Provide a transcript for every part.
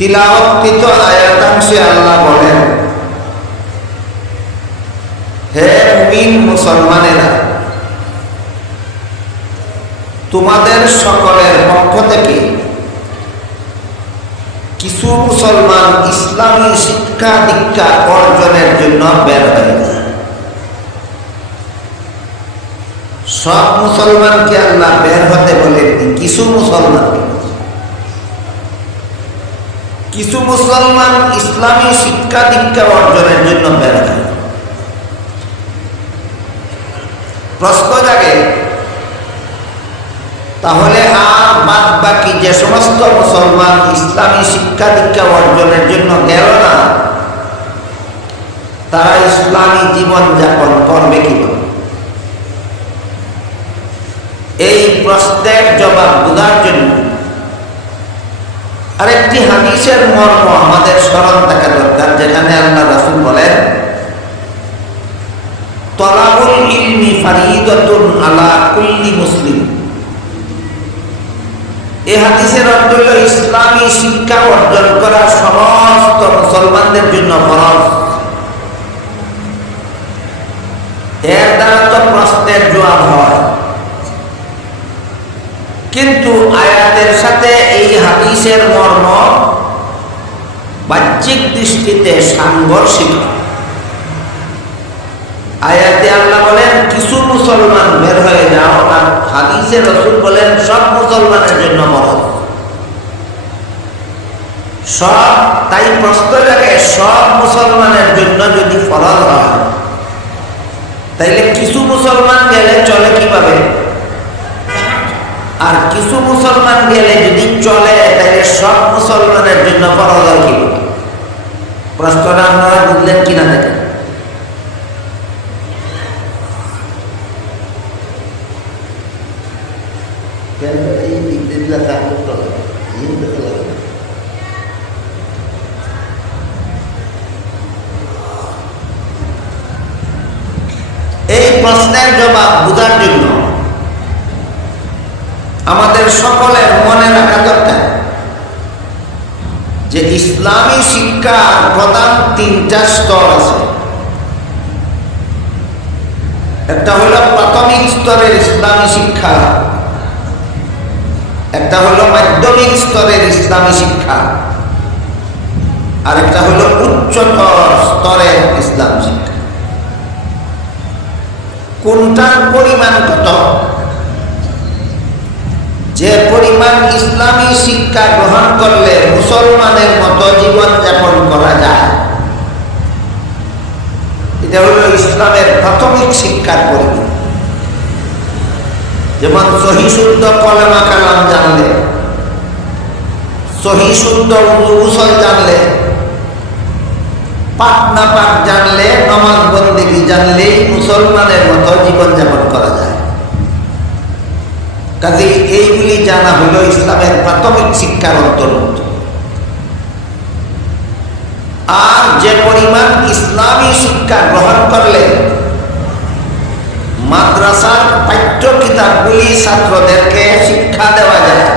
তিলাওয়াতকৃত আয়াতাংশে আল্লাহ বলেন, হে মুমিন মুসলমানেরা, তোমাদের সকলের পক্ষ থেকে কিছু মুসলমান ইসলামী শিক্ষা দীক্ষা অর্জনের জন্য বের হয়ে যায়। সব মুসলমানকে আল্লাহ বের হতে বলেননি, কিছু মুসলমানকে। কিছু মুসলমান ইসলামী শিক্ষা দীক্ষা অর্জনের জন্য বের হয়। প্রশ্ন জাগে, তাহলে আর বাদ বাকি যে সমস্ত মুসলমান ইসলামী শিক্ষা দীক্ষা অর্জনের জন্য গেল না, তারা ইসলামী জীবন যাপন করবে কিভাবে? এই প্রশ্নের জবাব বোঝার জন্য আরেকটি হাদিসের মর্ম আমাদের স্মরণ থাকা দরকার, যেখানে আল্লাহ রাসূল বলেন, তলাবুল ইলমি ফারিদাতুন আলা কুল্লি মুসলিম। এই হাদিসের অর্থ হল ইসলামী শিক্ষা অর্জন করা সমস্ত মুসলমানদের জন্য ফরজ। এর দ্বারা তো প্রশ্নের জবাব হয়, কিন্তু আয়াতের সাথে এই হাদিসের মর্ম বাহ্যিক দৃষ্টিতে সাংঘর্ষিক। আয়াতে আল্লাহ বলেন কিছু মুসলমান বের হয়ে যাও, আর হাদিসে রাসূল বলেন সব মুসলমানের জন্য ফরজ। সব, তাই প্রশ্ন জাগে, সব মুসলমানের জন্য যদি ফরজ হয়, তাইলে কিছু মুসলমান গেলে চলে কিভাবে? আর কিছু মুসলমান গেলে যদি চলে, তাহলে সব মুসলমানের জন্য ফরজ হয় কিভাবে? প্রশ্নটা আপনারা বুঝলেন কিনা দেখেন। এই প্রশ্নের জবাব বোঝার জন্য আমাদের সকলের মনে রাখা দরকার যে ইসলামী শিক্ষার প্রধান তিনটা স্তর আছে। একটা হলো প্রাথমিক স্তরের ইসলামী শিক্ষা, একটা হলো মাধ্যমিক স্তরের ইসলামী শিক্ষা, আর একটা হলো উচ্চতর স্তরের ইসলাম শিক্ষা। কোনটার পরিমাণ কত? যে পরিমাণ ইসলামী শিক্ষা গ্রহণ করলে মুসলমানের মতো জীবন যাপন করা যায়, এটা হলো ইসলামের প্রাথমিক শিক্ষার পরিমাণ। যেমন সহি শুদ্ধ কলেমা কালাম জানলে, সহি শুদ্ধ গোসল জানলে, পাক না পাক জানলে, নামাজ বন্দেগী জানলেই মুসলমানের মতো জীবন যাপন করা যায়। কাজে এইগুলি জানা হলো ইসলামের প্রাথমিক শিক্ষার অন্তর্ভুক্ত। আর যে পরিমাণ ইসলামী শিক্ষা গ্রহণ করলে মাদ্রাসার পাঠ্য কিতাবগুলি ছাত্রদেরকে শিক্ষা দেওয়া যায়,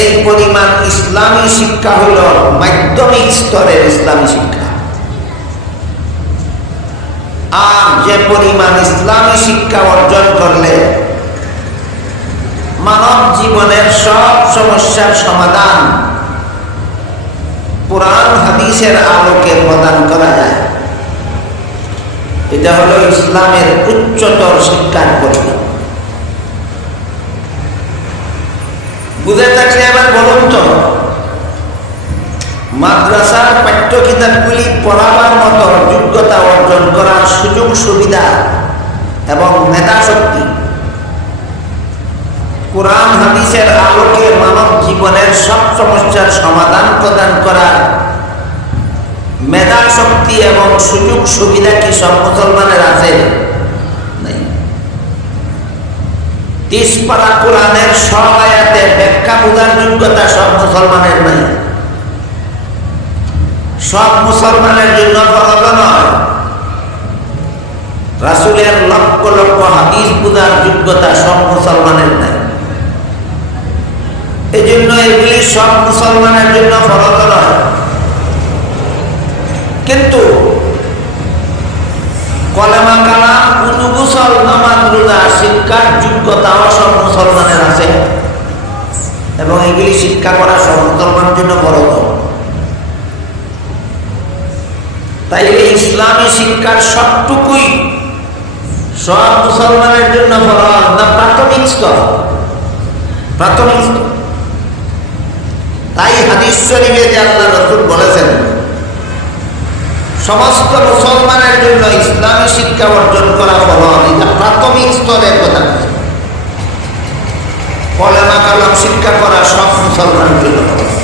এই পরিমাণ ইসলামী শিক্ষা হল মাধ্যমিক স্তরের ইসলামী শিক্ষা। আর যে পরিমাণ ইসলামী শিক্ষা অর্জন করলে মানব জীবনের সব সমস্যার সমাধান কোরআন হাদিসের আলোকে প্রদান করা যায়, এটা হলো ইসলামের উচ্চতর শিক্ষার পরিমাণ। বুঝে থাকলে এবার বলুন তো, মাদ্রাসার পাঠ্য কিতাবগুলি পড়াবার মতো যোগ্যতা অর্জন করার সুযোগ সুবিধা এবং মেধা শক্তি কোরআন হাদিসের আলোকে মানব জীবনের সব সমস্যার সমাধান প্রদান করার মেধা শক্তি এবং সুযোগ সুবিধা কি সব মুসলমানের আছে? নাই। 30 পারা কোরআনের সব আয়াতের ব্যাখ্যা বোঝার যোগ্যতা সব মুসলমানের নাই। সব মুসলমানের জন্য ফরজ নয়। রাসূলের লক্ষ লক্ষ হাদিস বোঝার যোগ্যতা সব মুসলমানের নাই। এই জন্য এগুলি সব মুসলমানের জন্য ফরজ নয়। কিন্তু কলেমা কালাম, উযু, গোসল, নামাজ, রোজা শিক্ষার যোগ্যতাও সব মুসলমানের আছে এবং এগুলি শিক্ষা করা সব মুসলমানের জন্য ফরজ। তাই ইসলামী শিক্ষার সবটুকুই সব মুসলমানের জন্য ফরজ না প্রাথমিক স্তর? প্রাথমিক স্তর। তাই হাদিস শরীফে যে আল্লাহ রাসূল বলেছেন সমস্ত মুসলমানের জন্য ইসলামী শিক্ষা অর্জন করা ফরজ, এটা প্রাথমিক স্তরের কথা। কলেমা কালাম শিক্ষা করা সব মুসলমানের জন্য ফরজ,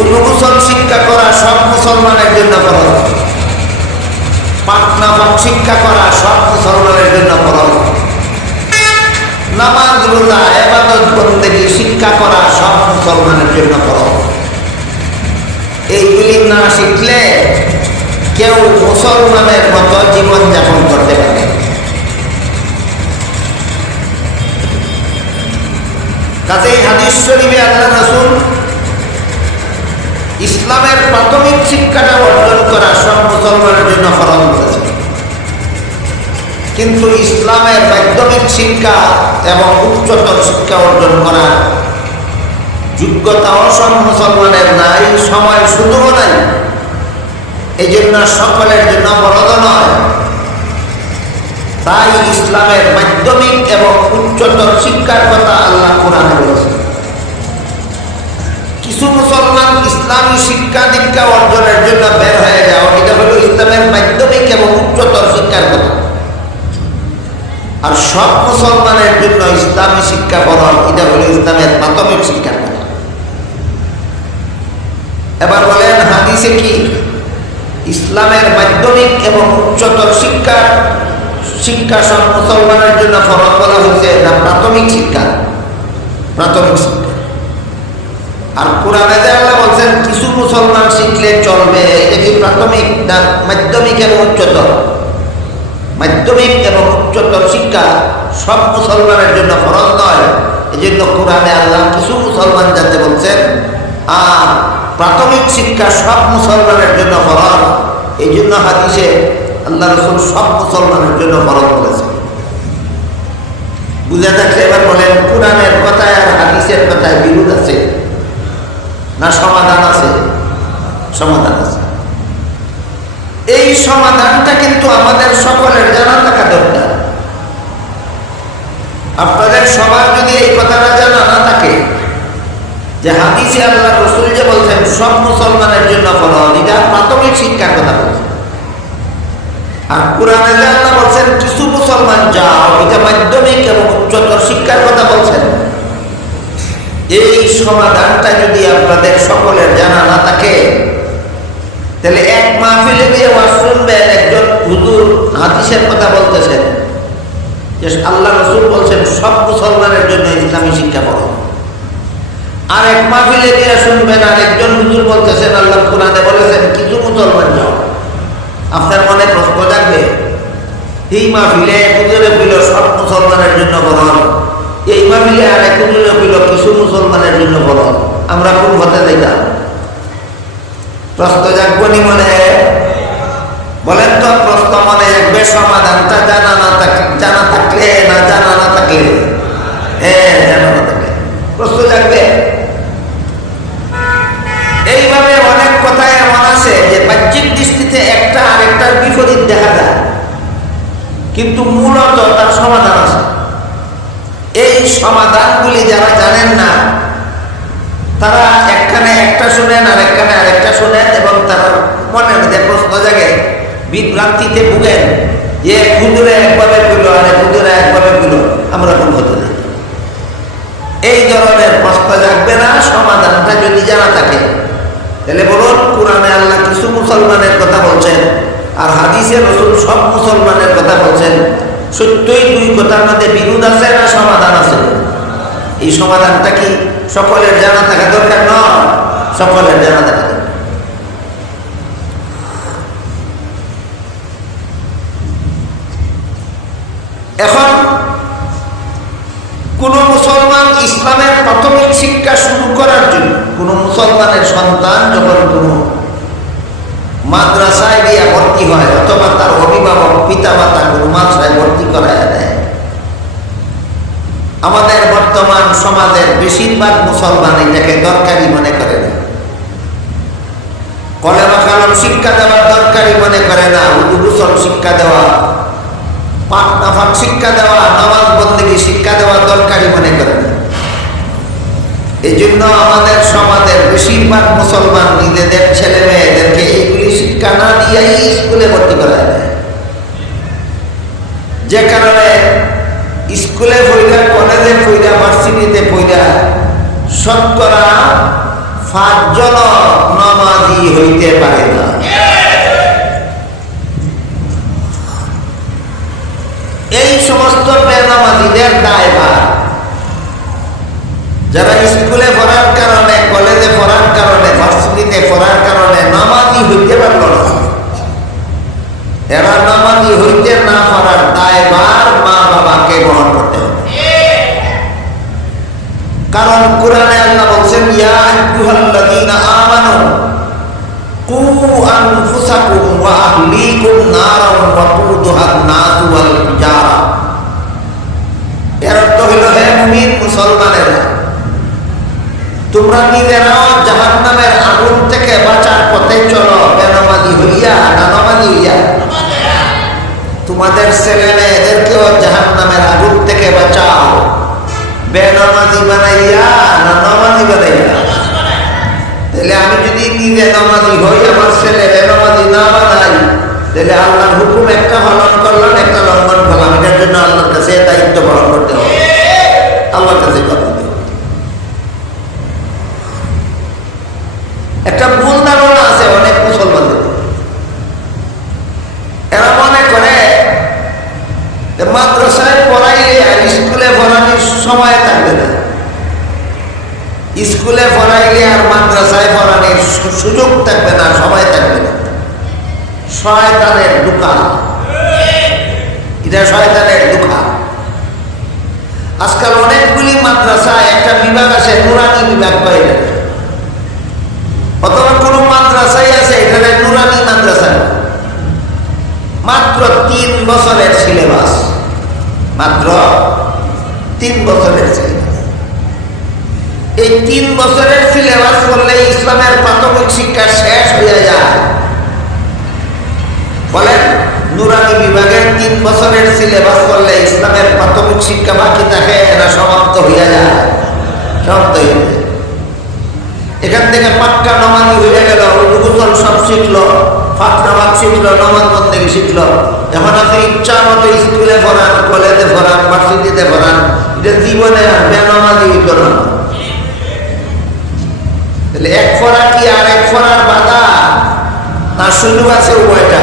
উযু গোসল শিক্ষা করা সব মুসলমানের জন্য ফরজ, পাক নামাজ শিক্ষা করা সব মুসলমানের জন্য ফরজ, নামাজ, রোজা, ইবাদত বন্দেগী শিক্ষা করা সব মুসলমানের জন্য ফরজ। এইগুলি না শিখলে কেউ মুসলমানের মতো জীবন যাপন করতে পারে। কাজেই হাদিস শরীফে আল্লাহ রাসূল ইসলামের প্রাথমিক শিক্ষাটা অর্জন করা সব মুসলমানের জন্য ফরজ বলেছে। কিন্তু ইসলামের মাধ্যমিক শিক্ষা এবং উচ্চতর শিক্ষা অর্জন করা যোগ্যতাও সব মুসলমানের নাই, সময় সুযোগও নাই। এই জন্য সকলের জন্য ফরজ নয়। তাই ইসলামের মাধ্যমিক এবং উচ্চতর শিক্ষার কথা আল্লাহ কোরআনে বলেছেন। কিছু মুসলমান ইসলামী শিক্ষা দীক্ষা অর্জনের জন্য বের হয়ে যাও, এটা হলো ইসলামের মাধ্যমিক এবং উচ্চতর শিক্ষার কথা। আর সব মুসলমানের জন্য ইসলামী শিক্ষা ফরজ, এটা হলো ইসলামের প্রাথমিক শিক্ষার কথা। এবার বলেন হাদিসে কি ইসলামের মাধ্যমিক এবং উচ্চতর শিক্ষা সব মুসলমানের জন্য ফরজ বলা হয়েছে না প্রাথমিক শিক্ষা? প্রাথমিক শিক্ষা। আর কোরআনে যে আল্লাহ বলছেন কিছু মুসলমান শিখলে চলবে, এটা কি প্রাথমিক না মাধ্যমিক এবং উচ্চতর? মাধ্যমিক এবং উচ্চতর শিক্ষা সব মুসলমানের জন্য ফরজ নয়। এই জন্য কোরআনে আল্লাহ কিছু মুসলমান যাতে বলছেন, আর প্রাথমিক শিক্ষা সব মুসলমানের জন্য ফরজ। এই জন্য হাদিসে আল্লাহ রাসূল সব মুসলমানের জন্য ফরজ বলেছেন। বুঝে থাকলে এবার বলেন কোরআনের কথায় আর হাদিসের কথায় বিরোধ আছে না সমাধান আছে? সমাধান আছে। এই সমাধানটা কিন্তু আমাদের সকলের জানা থাকা দরকার। আপনাদের সবার যদি এই কথাটা জানা না থাকে যে হাদিসে আল্লাহ রাসূল যে বলছেন সব মুসলমানের জন্য ফরজ, এটা প্রাথমিক শিক্ষার কথা বলছেন। আর কোরআনে যে আল্লাহ বলছেন কিছু মুসলমান যাও, এটা মাধ্যমিক এবং উচ্চতর শিক্ষার কথা বলছেন। এই সমাধানটা যদি আপনাদের সকলের জানা না থাকে তাহলে এক মাহফিলে গিয়ে ওয়াজ শুনবেন, একজন হুজুর হাদিসের কথা বলতেছেন যে আল্লাহ রাসূল বলছেন সব মুসলমানের জন্য ইসলামী শিক্ষা ফরজ। আর এক মাহফিলে গিয়ে শুনবেন আর একজন হুজুর বলতেছেন আল্লাহ কোরআনে বলেছেন কিছু মুসলমান যাও। আপনার মনে প্রশ্ন জাগবে, এই মাহফিলে এক হুজুরে কইল সব মুসলমানের জন্য ফরজ, এই মাহফিলে আর এক হুজুরে কইল কিছু মুসলমানের জন্য ফরজ। আমরা কোন পথে যাইতাম? প্রশ্ন জাগবনি মনে? বলেন তো, প্রশ্ন মনে জাগবে। সমাধানটা জানা থাকলে না জানা না থাকলে? জানা না থাকলে প্রশ্ন জাগবে। এইভাবে অনেক কথায় এমন আছে যে বাহ্যিক দৃষ্টিতে একটা আরেকটার বিপরীত দেখা যায়, কিন্তু মূলত তার সমাধান আছে। এই সমাধানগুলি যারা জানেন না তারা একখানে একটা শোনেন আর একখানে আরেকটা শোনেন এবং তারা মনের মধ্যে প্রশ্ন জাগে, বিভ্রান্তিতে ভুগেন যে এক হুজুরে একভাবে কইল আর এক হুজুরে একভাবে কইল, আমরা কোন হতে যাই? এই ধরনের প্রশ্ন জাগবে না সমাধানটা যদি জানা থাকে। তাহলে বলুন, কোরআনে আল্লাহ কিছু মুসলমানের কথা বলছেন আর হাদিসে রাসূল সব মুসলমানের কথা বলছেন, সত্যই দুই কথার মধ্যে বিরোধ আছে না সমাধান আছে? এই সমাধানটা কি সকলের জানা থাকা দরকার? নয়, সকলের জানা থাকা দরকার। এখন কোন মুসলমান ইসলামের প্রথম পিতামাতা কোনো মাদ্রাসায় ভর্তি করায় দেয়। আমাদের বর্তমান সমাজের বেশিরভাগ মুসলমান এটাকে দরকারি মনে করে না। কলেমা কালাম শিক্ষা দেওয়ার দরকারি মনে করে না। উযু গোসল শিক্ষা দেওয়া, পাক নাফাক শিক্ষা দেওয়া, নামাজ বন্দেগী শিক্ষা দেওয়া দরকারি মনে করে না। এই জন্য আমাদের সমাজের বেশিরভাগ মুসলমান নিজেদের ছেলে মেয়েদেরকে এইগুলি শিক্ষা না দিয়েই স্কুলে ভর্তি করা যায়। যে কারণে স্কুলে পড়া, কলেজে পড়া, ভার্সিটিতে পড়া শতকরা 5 জন নামাজি হইতে পারে না। এই সমস্ত বেনামাজিদের দায়ভার যারা স্কুলে পড়ার কারণে, কলেজে পড়ার কারণে, ভার্সিটিতে পড়ার কারণে নামাজি হইতে পারল না, এরা নামাজি হইতে না পারার দায়ভার মা বাবাকে বহন করতে হবে। কারণ কোরআনে আল্লাহ বলছেন, ইয়া আইয়ুহাল্লাযীনা আমানু কু আনফুসাকুম ওয়া আহলিকুম নারান ওয়াকুদুহান নাসু ওয়াল হিজারা। এর অর্থ হলো, হে মুমিন মুসলমানেরা, তোমরা নিজেরাও জাহান্নামের আগুন থেকে বাঁচার পথে চলো, বেনামাজি হইয়া না নামাজি হইয়া। তোমাদের ছেলে মেয়েদেরকেও জাহান্নামের আগুন থেকে বাঁচাও, বেনামাজি বানাইয়া না নামাজি বানাইয়া। তাহলে আমি যদি নিজে নামাজি হই, আমার ছেলে বেনামাজি না বানাই, তাহলে আল্লাহর হুকুম একটা পালন করলাম, একটা লঙ্ঘন করলাম। এটার জন্য আল্লাহর কাছে দায়িত্ব পালন করতে হবে, আল্লাহর কাছে কথা দিতে হবে। একটা ভুল ধারণা আছে অনেক মুসলমানদের, এরা মনে করে মাদ্রাসায় পড়াইলে আর স্কুলে পড়ানোর সময় থাকবে না, স্কুলে পড়াইলে আর মাদ্রাসায় পড়ানোর সুযোগ থাকবে না, সময় থাকবে না। শয়তানের দোকান এটা, শয়তানের দোকান। আজকাল অনেকগুলি মাদ্রাসায় একটা বিভাগ আছে, নুরানি বিভাগ কয় না, অথবা কোনো মাদ্রাসায় আছে এখানে নুরানি মাদ্রাসা। মাত্র 3 বছরের সিলেবাস, মাত্র 3 বছরের সিলেবাস। এই 3 বছরের সিলেবাস করলে ইসলামের প্রাথমিক শিক্ষা শেষ হয়ে যায়। বলেন, নুরানি বিভাগের 3 বছরের সিলেবাস করলে ইসলামের প্রাথমিক শিক্ষা বাকি থাকে না সমাপ্ত হয়ে যায়? সমাপ্ত হয়ে যায়। এখান থেকে পাক্কা নামাজি হয়ে গেল, উযু গোসল সব শিখলো, পাক নামাজ শিখলো, নামাজ বন্দেগী শিখলো। এখন আপনি ইচ্ছা মতো স্কুলে পড়ান, কলেজে পড়ান, ভার্সিটিতে পড়ান, এটা জীবনে আর বেনামাজি হইত না। তাহলে এক পড়া কি আর এক পড়ার বাধা না সুযোগ আছে? উভয়টা।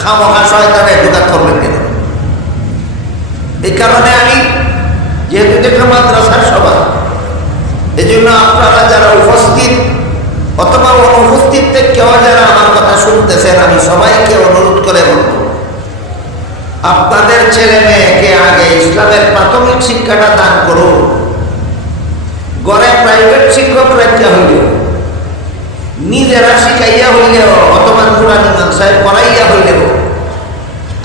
খামোখা শয়তানের দোকান করবেন কেন? এই কারণে আমি যেহেতু এটা মাদ্রাসার সভা, এই জন্য আপনারা যারা উপস্থিত অথবা অনুপস্থিত কেউ যারা আমার কথা শুনতেছেন, আমি সবাইকে অনুরোধ করে বলব, আপনাদের ছেলে মেয়েকে আগে ইসলামের প্রাথমিক শিক্ষাটা দান করুন। ঘরে প্রাইভেট শিক্ষক রাখা হইলেও, নিজেরা শিখাইয়া হইলেও, অথবা নুরানি মাদ্রাসায় পড়াইয়া হইলেও,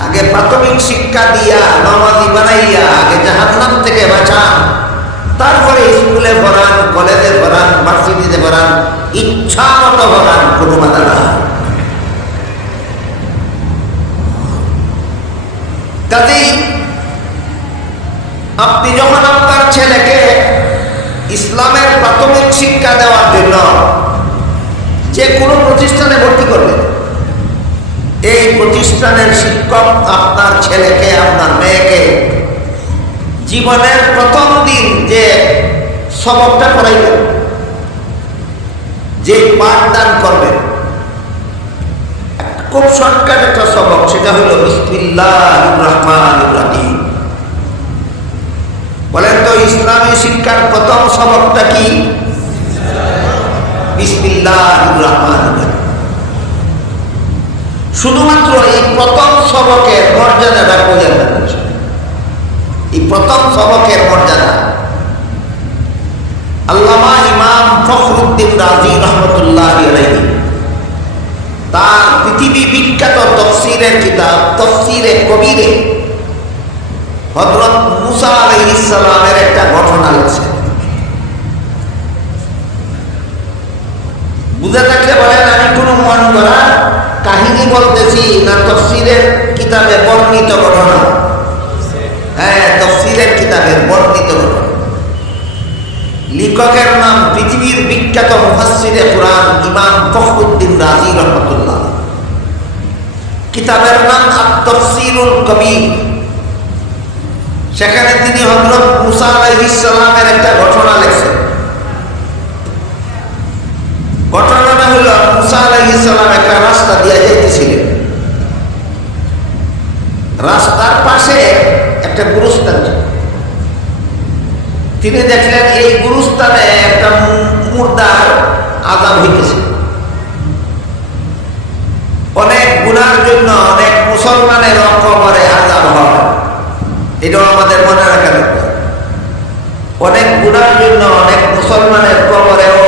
আগে প্রাথমিক শিক্ষা দিয়া নামাজি বানাইয়া আগে জাহান্নাম থেকে বাঁচান, তারপরে স্কুলে পড়ান, কলেজে পড়ান, ভার্সিটিতে পড়ান, ইচ্ছা মতো পড়ান, কোনো বাধা না। কাজেই আপনি যখন আপনার ছেলেকে ইসলামের প্রাথমিক শিক্ষা দেওয়ার জন্য যে কোনো প্রতিষ্ঠানে ভর্তি করবেন, এই প্রতিষ্ঠানের শিক্ষক আপনার ছেলেকে, আপনার মেয়েকে জীবনের প্রথম দিন যে সবকটা পড়াইবেন, যে পাঠদান করবেন, খুব শর্টকাট একটা সবক, সেটা হলো বিসমিল্লাহির রহমানির রহিম। বলেন তো, ইসলামী শিক্ষার প্রথম সবকটা কি? বিসমিল্লাহির রহমানির রহিম। শুধুমাত্র এই প্রথম সবকের মর্যাদাটা বোঝা যাচ্ছে। এই প্রথম সবকের মর্যাদা আল্লামা ইমাম ফখরুদ্দিন রাজি রহমতুল্লাহ আলাইহি তার পৃথিবী বিখ্যাত তাফসীরের কিতাব তাফসীরে কবিরে হযরত মুসা আলাইহিস সালামের একটা ঘটনা লিখছেন। বুঝে থাকলে বলেন আমি কোনো মন করা কাহিনী বলতেছি না তাফসীরের কিতাবে বর্ণিত ঘটনা? হ্যাঁ, তাফসীরের কিতাবের বর্ণিত ঘটনা। লেখকের নাম পৃথিবীর বিখ্যাত মুফাসসিরে কুরআন ইমাম ফখরুদ্দিন রাজি রহমাতুল্লাহ। কিতাবের নাম আত-তাফসীরুল কবির। সেখানে তিনি হযরত মুসা আলাইহিস সালামের একটা ঘটনা লিখছেন। ঘটনাটা হলো মুসা আলাইহিস সালাম একটা রাস্তা দিয়ে যাইতেছিলেন। রাস্তার পাশে একটা গুরুস্থান ছিল। তিনি দেখলেন এই গুরুস্থানে একটা মুর্দার আযাব হইতেছে। অনেক গুনার জন্য অনেক মুসলমানের কবরে আযাব হয়, এটাও আমাদের মনে রাখা দরকার। অনেক গুনার জন্য অনেক মুসলমানের কবরেও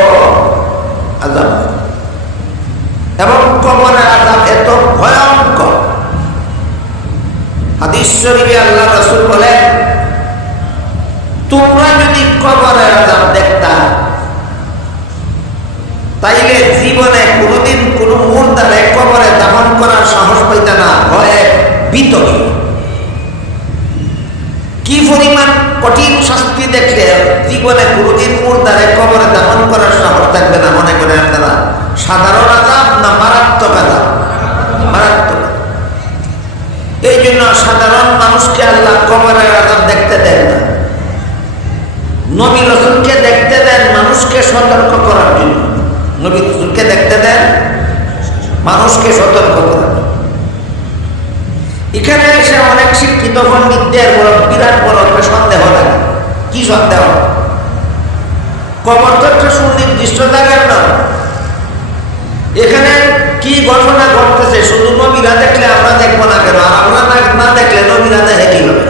আযাব, এবং কবরের আযাব এত ভয়ঙ্কর। হাদিস শরীফে আল্লাহ রাসূল বলেন, তোমরা যদি কবরের আযাব দেখতা তাইলে জীবনে কোনোদিন কোনো মুর্দারে কবরে দাফন করার সাহস পাইতা না, ভয়ে ভীত। কি পরিমাণ কঠিন শাস্তি দেখলে জীবনে কোনোদিন মুর্দারে কবরে দাফন করার সাহস থাকবে না? মনে করেন আপনারা সাধারণ আযাব না মারাত্মক আযাব? মারাত্মক। এই জন্য সাধারণ মানুষকে আল্লাহ কবরের আযাব দেখতে দেন না। নবী রাসূলকে দেখতে দেন মানুষকে সতর্ক করার জন্য। নবী রাসূলকে দেখতে দেন মানুষকে সতর্ক করার জন্য। এখানে এসে অনেক শিক্ষিত পণ্ডিতদের বিরাট বড় একটা সন্দেহ লাগে। কি সন্দেহ? কবর তো একটা সুনির্দিষ্ট জায়গার নাম। এখানে কি ঘটনা ঘটতেছে শুধু নবীরা দেখলে আমরা দেখবো না কেন? আর আমরা না দেখলে নবীরা দেখে কি হবে?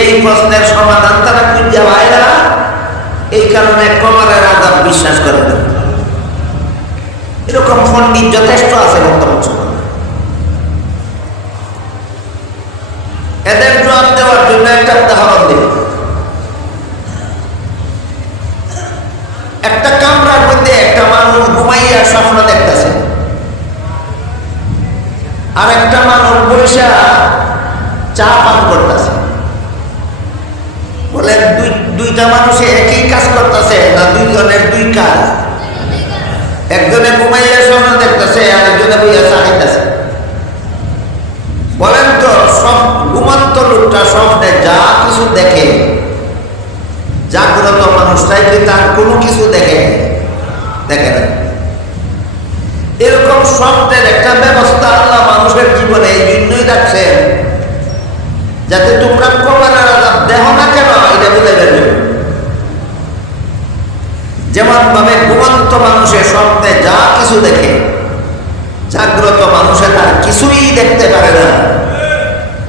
এই প্রশ্নের সমাধান তারা খুঁজে পায় না। এই কারণে কবরের আযাব বিশ্বাস করে না। এরকম পণ্ডিত যথেষ্ট আছে বর্তমান সমাজে। এদের জবাব দেওয়ার জন্য একটা উদাহরণ দেব। একটা কামরার মধ্যে একটা মানুষ ঘুমাইয়া স্বপ্ন দেখতেছে, আর একটা মানুষ বৈশা চা পান করতেছে। বলে দুইটা মানুষে একই কাজ করতেছে না দুইজনের দুই কাজ? একজনে ঘুমাইয়া স্বপ্ন দেখতেছে আর একজনে বইয়া চা খাইতেছে। বলেন তো সব ঘুমন্ত লোকটা স্বপ্নে যা কিছু দেখে, জাগ্রত মানুষটাই কি তার কোনো কিছু দেখে? দেখে না। এরকম স্বপ্নের একটা ব্যবস্থা আল্লাহ মানুষের জীবনে এই জন্যই রাখছেন, যাতে তোমরা কবরের আযাব দেখো না কেন এটা বুঝে যাবে। যেমন ভাবে ঘুমন্ত মানুষের স্বপ্নে যা কিছু দেখে, জাগ্রত মানুষের আর কিছুই দেখতে পারে না,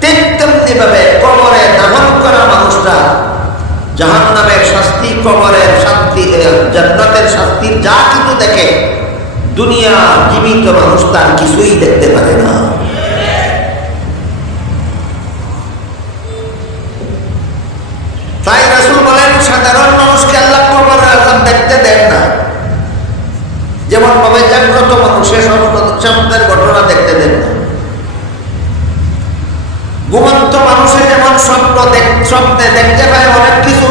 ঠিক তেমনি ভাবে কবরে দাফন করা মানুষটা জাহান্নামের শাস্তি, কবরের শাস্তি, জান্নাতের শাস্তির যা কিছু দেখে, দুনিয়া জীবিত মানুষ তার কিছুই দেখতে পারে না। তাই রাসূল বলেন সাধারণ মানুষকে আল্লাহ কবরের আযাব দেখতে দেন না, যেমন ভাবে জাগ্রত মানুষের স্বপ্নের ঘটনা দেখতে দেন না। ঘুমন্ত মানুষের যেমন স্বপ্নে দেখতে পায় অনেক কিছু,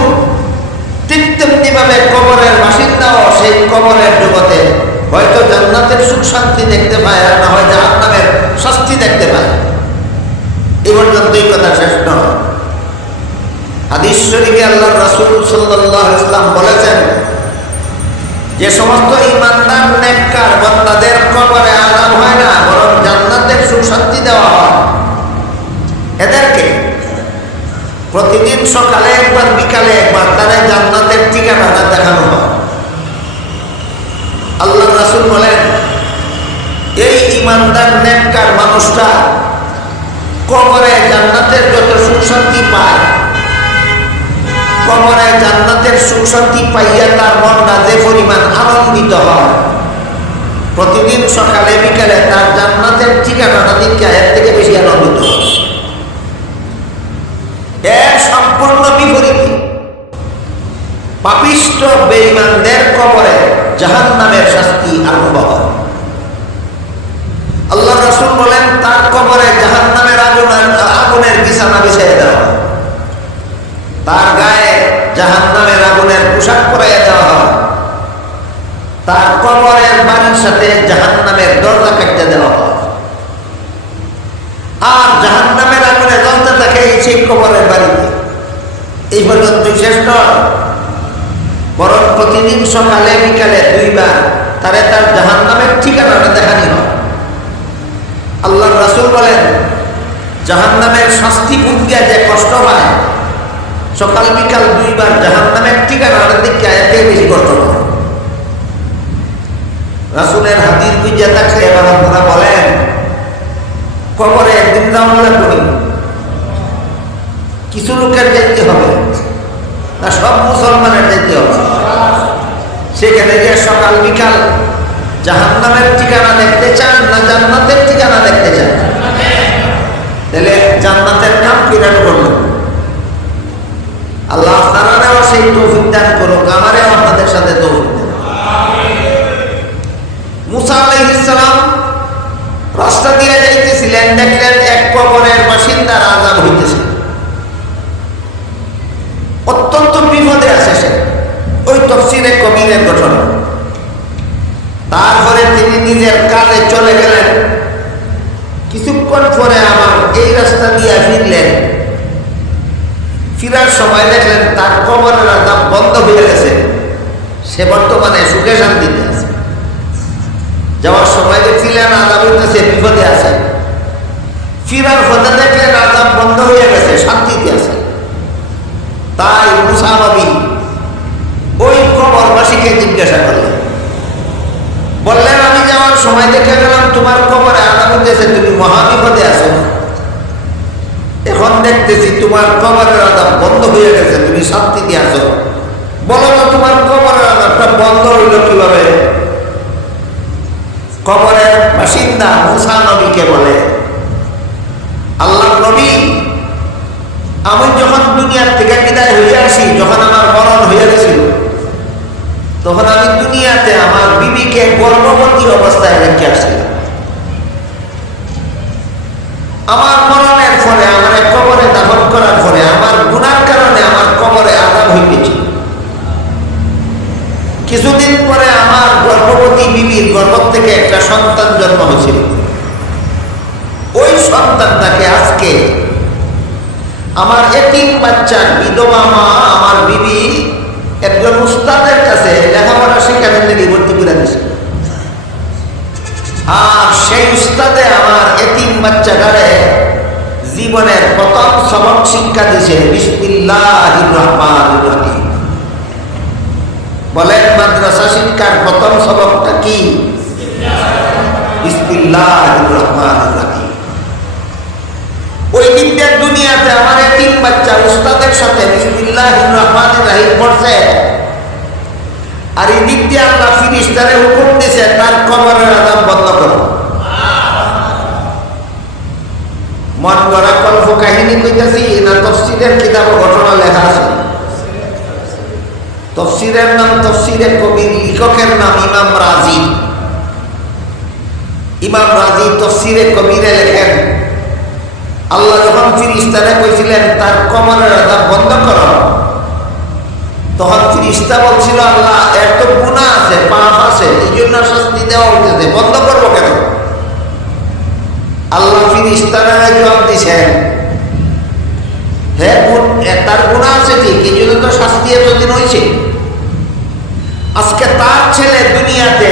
ঠিক তেমনি ভাবে কবরের বাসিন্দাও সেই কবরের জগতে হয়তো জান্নাতের সুখ শান্তি দেখতে পায়, আর না হয় জাহান্নামের শাস্তি দেখতে পায়। এই পর্যন্তই কথা শেষ নয়। হাদিস শরীফে আল্লাহ রাসূল সাল্লাল্লাহু আলাইহি ওয়াসাল্লাম বলেছেন, যে সমস্ত ঈমানদার নেককার বান্দাদের কবরে আযাব হয় না, বরং জান্নাতের সুখ শান্তি দেওয়া হয়। এদেরকে প্রতিদিন সকালে একবার বিকালে একবার তাদের জান্নাতের ঠিকানাটা দেখানো হয়। আল্লাহ রাসূল বলেন, এই ঈমানদার নেককার মানুষটা কবরে জান্নাতের যত সুখ শান্তি পায়, কবরে জান্নাতের সুখ শান্তি পাইয়া তার মনটা যে পরিমাণ আনন্দিত হয়, প্রতিদিন সকালে বিকালে তার জান্নাতের ঠিকানাটা দিকে এর থেকে বেশি আনন্দিত। এর সম্পূর্ণ বিপরীতে পাপিষ্ঠ বেঈমানদের কবরে জাহান্নামের শাস্তি আরম্ভ হয়। আল্লাহ রাসূল বলেন তার কবরে জাহান্নামের আগুনের বিছানা বিছিয়ে দেওয়া হয়, তার গায়ে জাহান্নামের আগুনের পোশাক পরাইয়া দেওয়া হয়, তার কবরের বাড়ির সাথে জাহান্নামের দরজা কাটতে দেওয়া হয়। আর জাহান্নামের আগুনে জ্বলতে থাকে সেই কবরের বাড়িতে। এই পর্যন্তই শেষ নয়, বরং প্রতিদিন সকালে বিকালে 2 বার তার জাহান্নামের ঠিকানাটা দেখানি হয়। আল্লাহ রাসূল বলেন জাহান্নামের শাস্তি ভুগিয়া যে কষ্ট হয়, সকাল বিকাল 2 বার জাহান্নামের ঠিকানাটা দিকে এতে বেশি কষ্ট হয়। রাসূলের হাদিস বুঝিয়া থাকলে এবার আপনারা বলেন কবরে একদিন আমরা করি, কিছু লোকের যেতে হবে না, সব মুসলমানের যেতে হবে। সেখানে গিয়ে সকাল বিকাল জাহান্নামের ঠিকানা দেখতে চান না জান্নাতের ঠিকানা দেখতে চান? তাহলে জান্নাতের নাম কিরান করলো। আল্লাহ আপনারাও সেই তৌফিক দান করুক, আমারও আপনাদের সাথে তৌফিক দান। মুসা আলাইহিস সালাম রাস্তা দিয়ে যাইতেছিলেন, দেখলেন এক কবরের বাসিন্দার আযাব হইতেছে, অত্যন্ত বিপদে আছে সে। ওই তাফসীরে কবিরের ঘটনা। তারপরে তিনি নিজের কাজে চলে গেলেন। কিছুক্ষণ পরে আমার এই রাস্তা দিয়ে ফিরলেন। ফিরার সময় দেখলেন তার কবরের আযাব বন্ধ হয়ে গেছে, সে বর্তমানে সুখে শান্তিতে আছে। যাওয়ার সময় দেখছিলেন আযাব হইতেছে, বিপদে আছে। ফিরার পথে দেখলেন আযাব বন্ধ হয়ে গেছে, শান্তিতে আছে। তাই মুসা নবী ওই কবরবাসীকে জিজ্ঞাসা করলেন, বললেন আমি যাওয়ার সময় দেখে গেলাম তোমার কবরে আযাব হইতেছে, তুমি মহাবিপদে আছো। এখন দেখতেছি তোমার কবরের আযাব বন্ধ হয়ে গেছে, তুমি শান্তিতে আছো। বলো না তোমার কবরের আযাবটা বন্ধ হইল কিভাবে? কবরের বাসিন্দা মুসা নবীকে বলে, আল্লাহ নবী, আমি যখন দুনিয়ার থেকে বিদায় হয়ে আসি, যখন আমার মরণ হয়ে গেছিল, তখন আমি দুনিয়াতে আমার বিবিকে গর্ভবতী অবস্থায় রেখে আসছিলাম। আমার মরণের পরে, আমার কবরে দাফন করার পরে আমার গুনার কারণে আমার কবরে আযাব হইতেছিল। কিছুদিন পরে আমার গর্ভবতী বিবির গর্ভ থেকে একটা সন্তান জন্ম হয়েছিল। ওই সন্তানটাকে আজকে আমার এতিম বাচ্চার বিধবা মা আমার বিবি একজন উস্তাদের কাছে লেখাপড়া শেখানোর লেগে ভর্তি করে দিয়েছে। আর সেই উস্তাদে আমার এতিম বাচ্চাটারে জীবনের প্রথম সবক শিক্ষা দিয়েছে বিসমিল্লাহির রহমানির রহিম। বলেন মাদ্রাসা শিক্ষার প্রথম সবকটা কি? বিসমিল্লাহির রহমানির রহিম। ওই দিনটার দুনিয়াতে আমার এতিম বাচ্চা উস্তাদের সাথে বিসমিল্লাহির রহমানির রহিম পড়ছে। আর এই দিক দিয়ে আল্লাহ ফিরিস্তারে হুকুম দিয়েছে তার কবরের আযাব বন্ধ করো। মন গড়া কল্প কাহিনী কইতাছি না তাফসীরের কিতাবে ঘটনা লেখা আছে? তাফসীরের নাম তাফসীরে কবির, লেখকের নাম ইমাম রাজি। ইমাম রাজি তাফসীরে কবিরে লেখেন, আল্লাহ যখন ফিরিস্তারে কইছিলেন তার কবরের আযাব বন্ধ করো, তখন ফিরিস্তা বলছিল আল্লাহ এর তো গুনাহ আছে, পাপ আছে, এই জন্য শাস্তি দেওয়া হইতেছে, বন্ধ করবো কেন? আল্লাহ ফিরিস্তারা জবাব দিছেন, হ্যাঁ তার গুনাহ আছে ঠিক, এই জন্য তো শাস্তি এতদিন হয়েছে। আজকে তার ছেলে দুনিয়াতে